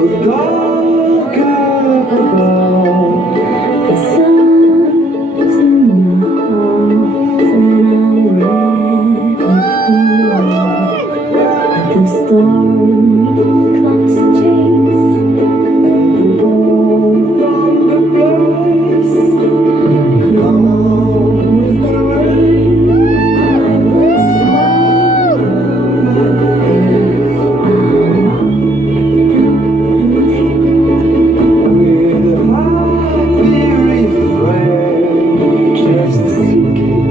so dark up above. The sun's in my heart and I'm ready for love. At the storm clouds chase And the warmth from the place come on with the rain. I will smile on my face. With a happy refrain, just singing.